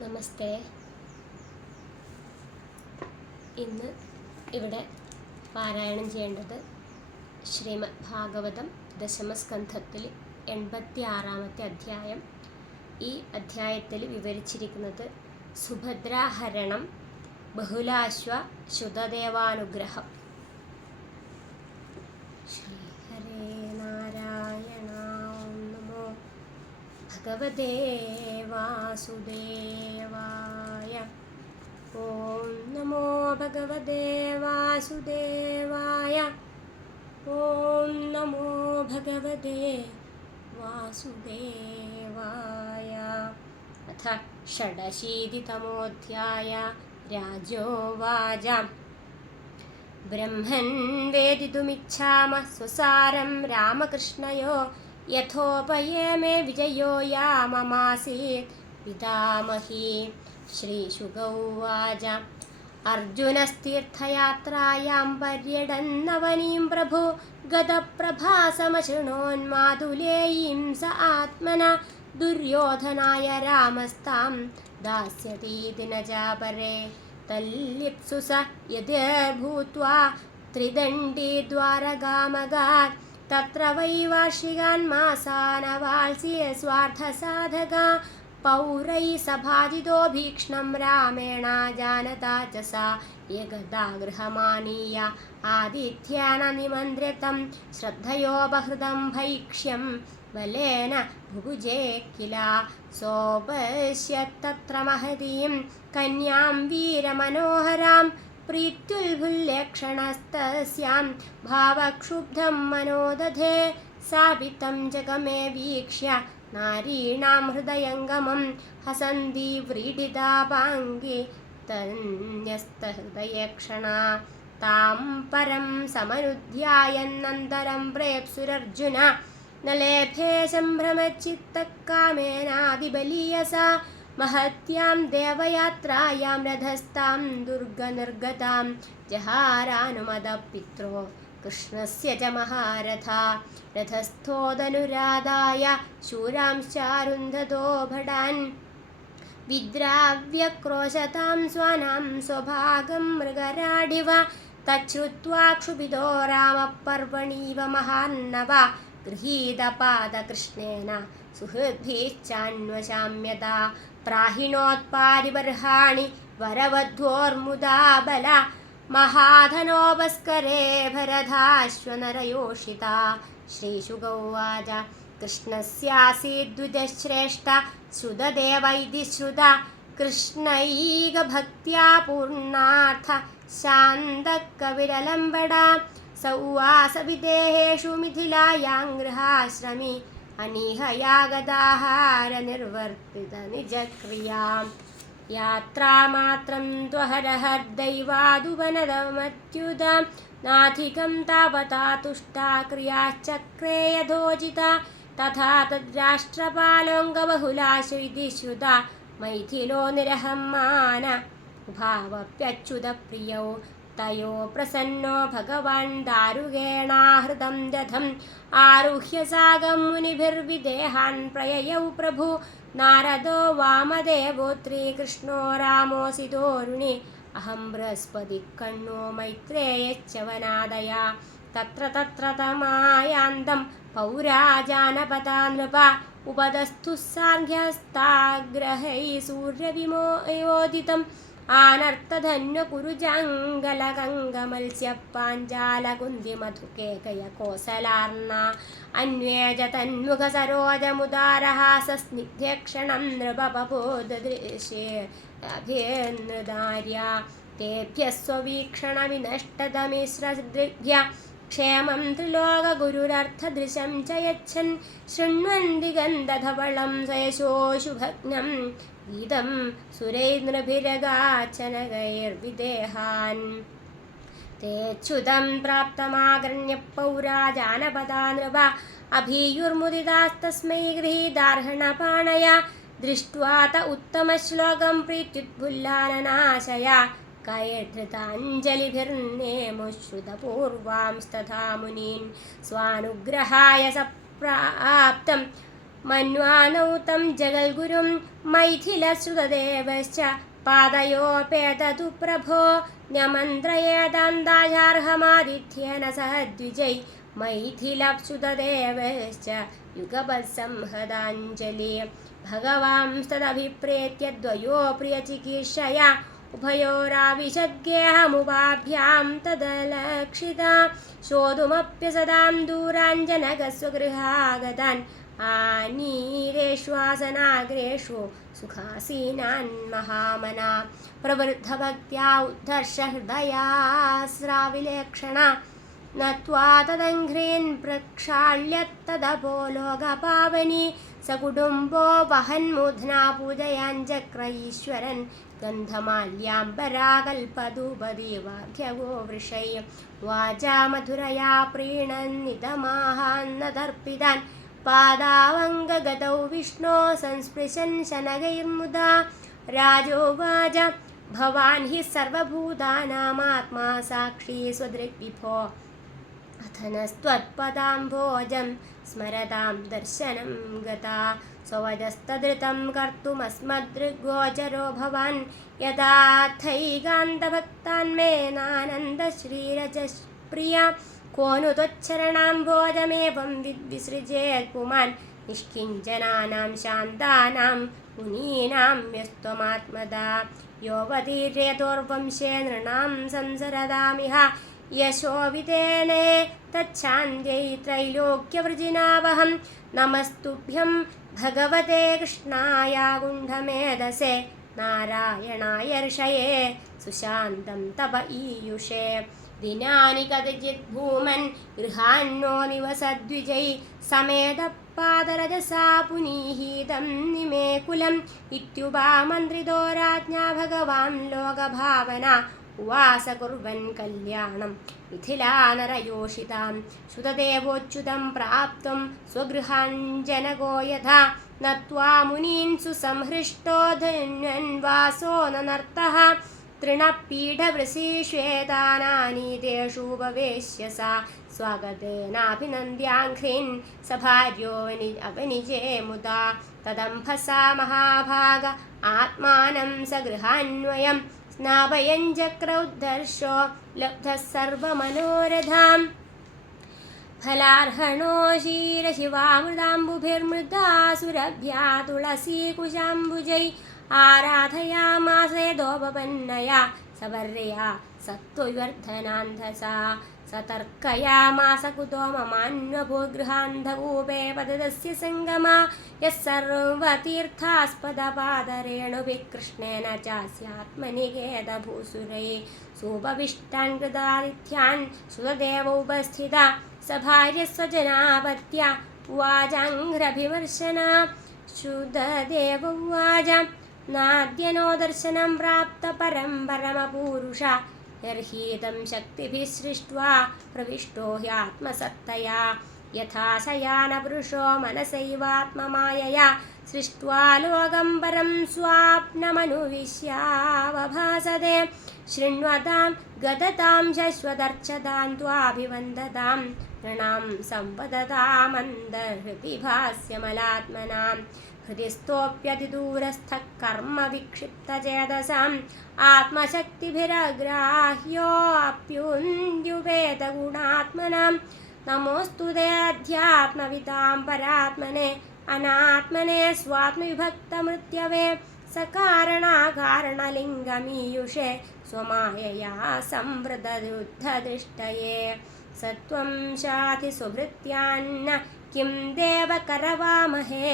നമസ്തേ. ഇന്ന് ഇവിടെ പാരായണം ചെയ്യേണ്ടത് ശ്രീമദ് ഭാഗവതം ദശമസ്കന്ധത്തിൽ 86-ാമത്തെ അധ്യായം. ഈ അധ്യായത്തിൽ വിവരിച്ചിരിക്കുന്നത് സുഭദ്രാഹരണം, ബഹുലാശ്വ ശുതദേവാനുഗ്രഹം. ശ്രീഹരേ നാരായണ. നമോ ഭഗവതേ വാസുദേവായ. ഓം നമോ ഭഗവതേ വാസുദേവായ. ഓം നമോ ഭഗവതേ വാസുദേവായ. അഥ ഷഡശീതിതമോऽധ്യായ. രാജോവാച. ബ്രഹ്മൻ വേദിതുമിച്ഛാമ സ്വസാരം രാമകൃഷ്ണയോ യഥോപയേമേ വിജയോ യാമമാസീത് പിതാമഹി. ശ്രീശുക ഉവാച. അർജുനസ്തീർത്ഥയാത്രായാം പര്യടന്നവനീം പ്രഭു ഗതപ്രഭാസമശൃണോന്മാതുലേയീം സ ആത്മന ദുര്യോധനായ രാമസ്താം ദാസ്യതീതി ന ചാപരേ തല്ലിപ്സു സ യദ് ഭൂത്വാ ത്രിദണ്ഡീ ദ്വാരകാമഗാത് തത്ര വൈ വാർഷികാൻ മാസാനവാത്സ്യ സ്വാർത്ഥസാധകാ പൗരൈ സഭാജിതോ ഭീക്ഷ്ണം രാമേണ ജാനതാ ച സാ യഗദാ ഗൃഹമാനീയ ആദിത്യാന നിമന്ത്രിതം ശ്രദ്ധയോപഹൃതം ഭൈക്ഷ്യം ബലേന ഭുഭുജേ കില. സോപശ്യത്തത്ര മഹതീം കന്യാം വീരമനോഹരാം പ്രീത്യുൽഭുല്ലേക്ഷണസ്തസ്യാം ഭാവക്ഷുബ്ധം മനോദധേ. സാപിതം ജഗമേ വീക്ഷ്യ നാരീണാം ഹൃദയംഗമം ഹസന്തി വ്രീഡിതാപാംഗി തന്യസ്തഹൃദയേക്ഷണ. താം പരം സമനുധ്യായന്നന്തരം പ്രേപ്സുരർജുന ന ലേഭേ സംഭ്രമച്ചിത്തകാമേനാദിബലീയസാ മഹത്യാം ദേവയാത്രായാം രഥസ്ഥാം ദുർഗനിർഗതാം ജഹാരാനുമദപിത്രോ കൃഷ്ണസ്യ ച മഹാരഥാ. രഥസ്ഥോദനുരാധായ ശൂരാംശ്ചാരുന്ധതോ ഭടാൻ വിദ്രാവ്യക്രോശതാം സ്വാനാം സ്വഭാഗം മൃഗരാഡിവ. തച്ഛ്രുത്വാ ക്ഷുഭിതോ രാമപർവണീവ മഹാന്നവ ഗൃഹീതപാദകൃഷ്ണേന സുഹൃദ്ഭിശ്ചാന്വശാമ്യത. പ്രാഹിണോത്പാരിബർഹാണി വരവധ്വോർമുദാ ബല മഹാധനോപസ്കരേ ഭരധാശ്വനരയോഷിത. ശ്രീശുക ഉവാച. കൃഷ്ണസ്യാസീദ്വിജശ്രേഷ്ഠ ശ്രുതദേവൈതി ശ്രുത കൃഷ്ണൈകഭക്ത്യാ പൂർണ്ണാർത്ഥ ശാന്തകവിരലംബട. സ ഉവാസ വിദേഹേഷു മിഥിലായാം ഗൃഹാശ്രമി അനീഹയാഗദാഹാര നിർവർത്തിത നിജക്രിയാം. യാത്രാമാത്രം ത്വഹരഹർദൈവാദുവനദമത്യുത നാധികം താവതാ തുഷ്ടാ ക്രിയാശ്ചക്രേ യഥോചിത. തഥാ തദ്രാഷ്ട്രപാലോംഗബഹുലാശൈതി ശ്രുത മൈഥിലോ നിരഹമ്മാന ഭാവപ്യച്യുതപ്രിയൗ. തയോ പ്രസന്നോ ഭഗവാൻ ദാരുകേണാഹൃതം രഥം ആരുഹ്യ സാഗം മുനിഭിർവിദേഹാൻ പ്രയയൗ പ്രഭു. നാരദോ വാമദേവോത്രീ കൃഷ്ണോ രാമോസിതോരുണി അഹം ബൃഹസ്പതി കണ്ണോ മൈത്രേയശ്ച വനാദയ. തത്ര തത്ര തമായാന്തം പൗരാ ജാനപദാ നൃപ ഉപദസ്ഥു സാർഘ്യസ്താഗ്രഹൈ സൂര്യവിമോയോദിതം ആനർത്തധന്വകുരുജാംഗലഗംഗമത്സ്യ പാഞ്ചാലകുന്തിമധുകേകയ കോസലാർണ അന്വേജ തന്മുഖ സരോജമുദാരഹാസസ്നിഗ്ധേക്ഷണം നൃപബോധദൃശ്യേർഭ്യ തേഭ്യഃ സ്വവീക്ഷണ വിനഷ്ടതമിശ്രദൃഗ്ധ്യ ക്ഷേമം ത്രിലോകഗുരുരർത്ഥദൃശം ച യച്ഛൻ ശൃണ്വന്തി ഗന്ധധവളം സയശോശുഭഗ്നം ഗീതം സുരൈർനൃഭിരഗാചനകൈർവിദേഹാൻ. തേച്ഛുതം പ്രാപ്തമാകർണ്യ പൗരാ ജാനപദാ നൃപ അഭീയുർമുദിതാസ്തസ്മൈ ഗൃഹീതാർഹണപാണയ. ദൃഷ്ട്വാ ത ഉത്തമശ്ലോകം പ്രീത്യുദ്ഭുല്ലാനനാശയ കൈധൃതാഞ്ജലിഭിർനേമുശ്രുതപൂർവാംസ്തഥാ മുനീൻ. സ്വാനുഗ്രഹായ സപ്രാപ്തം मन्वानौ तं जगद्गुरुं मैथिलश्रुतदेवश्च पादयोपेततु प्रभो न्यमन्त्रयेदन्दायार्हमादित्येन सह द्विजै मैथिलश्रुतदेवश्च युगपत्संहदाञ्जलि भगवांस्तदभिप्रेत्य द्वयो प्रियचिकीर्षया उभयोराविशद्गेहमुपाभ्यां तदलक्षिता शोधुमप्यसदां दूराञ्जनगस्वगृहागतान् आनीरेष्वासनाग्रेषु सुखासीनान् महामना प्रवृद्धभक्त्या उद्धर्षहृदयास्राविलेक्षणा नत्वा तदङ्घ्रीन् प्रक्षाल्यत्तदपो लोकपावनी सकुटुम्बो वहन्मुध्ना पूजयाञ्चक्र ईश्वरन् गन्धमाल्याम्बराकल्पधूपदीवार्घ्यगो वृषै वाचा मधुरया प्रीणन्निदमाहान्नदर्पितान् पादावङ्गगतौ विष्णो संस्पृशन् शनगैर्मुदा राजोवाच भवान् हि सर्वभूतानामात्मा साक्षी स्वदृग्विभो अथनस्त्वत्पदाम्भोजं स्मरतां दर्शनं गता स्ववजस्तदृतं कर्तुमस्मदृग्गोचरो भवान् यदाथैकान्तभक्तान्मे नानन्दश्रीरजप्रिया को नु त्वच्चरणाम्भोजमेवं विसृजेत् पुमान् निष्किञ्चनानां शान्तानां मुनीनां यस्त्वमात्मदा योऽवतीर्यतोर्वंशे नृणां संसरदामिह यशोवितेने तच्छान्त्यै त्रैलोक्यवृजिनावहं नमस्तुभ्यं भगवते कृष्णाय गुण्डमेधसे नारायणाय ऋषये सुशान्तं तप ईयुषे दिनानि कदाचित् भूमन् गृहान्नो निवसद्विजै समेतपादरजसा पुनीहितं निमे कुलम् इत्युपा मन्त्रितो राज्ञा भगवान् लोकभावना उवास कुर्वन् कल्याणं मिथिलानरयोषितां श्रुतदेवोच्युतं प्राप्तुं स्वगृहाञ्जनको यथा नत्वा मुनीन् सुसंहृष्टो धन्वन्वासो ननर्तः तृणपीठवृषीश्वेतानानीतेषुपवेश्य सा स्वागतेनाभिनन्द्याङ्घ्रीन् सभार्यो अपनिजे मुदा तदम्भसा महाभाग आत्मानं सगृहान्वयं स्नापयञ्चक्र उद्धर्षो लब्धः सर्वमनोरथाम् फलार्हणो क्षीरशिवामृताम्बुभिर्मृदा सुरभ्या तुलसीकुशाम्बुजै आराधयामास यदोपपन्नया सवर्या सत्त्वविवर्धनान्धसा सतर्कयामास कुतो ममान्वभूगृहान्धकूपे पततस्य सङ्गमा यः सर्वतीर्थास्पदपादरेणुभिः कृष्णेन चास्यात्मनिकेतभूसुरैः सोपविष्टान् कृतादिथ्यान् सुतदेवोपस्थिता सभार्यस्वजनापत्या उवाचाङ्घ्रभिवर्षना श्रुतदेव उवाच नाद्यनो दर्शनं प्राप्त परं परमपूरुषा यर्हीतं शक्तिभिः सृष्ट्वा प्रविष्टो ह्यात्मसत्तया यथा शयानपुरुषो मनसैवात्ममायया सृष्ट्वा लोकं परं स्वाप्नमनुविश्यावभासते शृण्वतां गततां शश्वतर्चतां त्वाभिवन्दतां नृणां संवदतामन्दहृति भास्यमलात्मनां हृदिस्थोऽप्यतिदूरस्थः कर्म विक्षिप्तचेतसाम् आत्मशक्तिभिरग्राह्योऽप्युन्द्युपेतगुणात्मनां नमोऽस्तु ते अध्यात्मवितां परात्मने अनात्मने स्वात्मविभक्तमृत्यवे सकारणाकारणलिङ्गमीयुषे स्वमायया संवृतदुद्धदृष्टये सत्वं शाधि सुभृत्यान्न किं देव करवामहे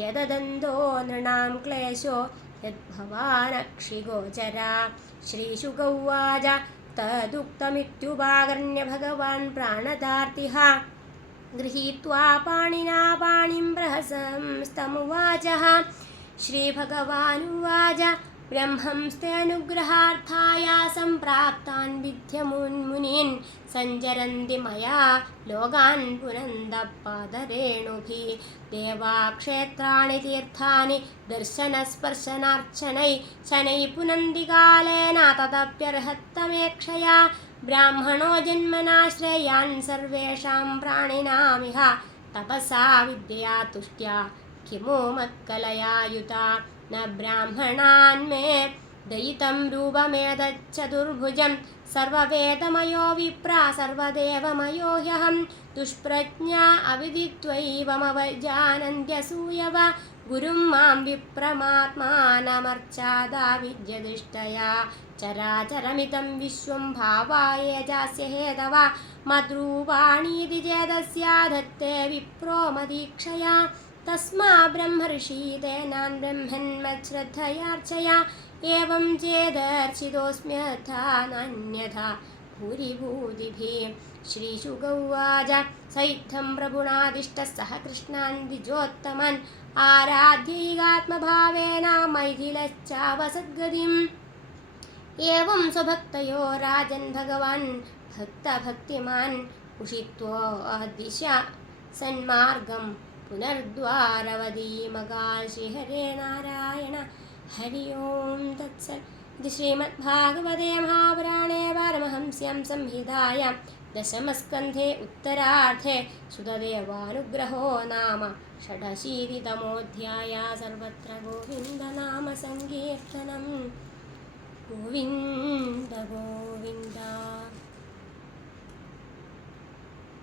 यददन्तो नृणां क्लेशो यद्भवानक्षिगोचरा श्रीशुक उवाच तदुक्तमित्युपाकर्ण्य भगवान् प्राणदार्तिः गृहीत्वा पाणिना पाणिं प्रहसंस्तमुवाचः श्रीभगवानुवाच ब्रह्मंस्ते अनुग्रहार्थाय सम्प्राप्तान् विद्यमुन्मुनीन् सञ्चरन्ति मया लोकान् पुनन्दपादरेणुभिः देवाक्षेत्राणि तीर्थानि दर्शनस्पर्शनार्चनै शनैः पुनन्ति कालेन तदप्यर्हत्तमेक्षया ब्राह्मणो जन्मना श्रेयान् सर्वेषां प्राणिनामिह तपसा विद्यया तुष्ट्या किमु मत्कलयायुता न ब्राह्मणान्मे दयितं रूपमेतच्चतुर्भुजं सर्ववेदमयो विप्रा सर्वदेवमयो ह्यहं दुष्प्रज्ञा अविदित्वैवमवजानन्त्यसूयव गुरुं मां विप्रमात्मानमर्चादा विद्यदृष्टया चराचरमिदं विश्वं भावाय जास्य हेतवा मद्रूपाणीति चेदस्याधत्ते विप्रो मदीक्षया तस्मा ब्रह्मर्षि तेनान् ब्रह्मन्मच्छ्रद्धयार्चया एवं चेदर्चितोऽस्म्यथा नान्यथा भूरिभूतिभिः श्रीशुक उवाच स इत्थं प्रभुनादिष्टः सह कृष्णान् द्विजोत्तमान् आराध्यैकात्मभावेन मैथिलश्चावसद्गतिम् एवं स्वभक्तयो राजन् भगवान् भक्तभक्तिमान् उषित्वोऽदिशा सन्मार्गं पुनर्द्वारवतीमगाल् श्रीहरे नारायण हरि ओं तत्सत् इति श्रीमद्भागवते महापुराणे पारमहंस्यां संहितायां दशमस्कन्धे उत्तरार्धे सुतदेवानुग्रहो नाम षडशीतितमोऽध्यायः। सर्वत्र गोविन्दनामसङ्कीर्तनं गोविन्द गोविन्द।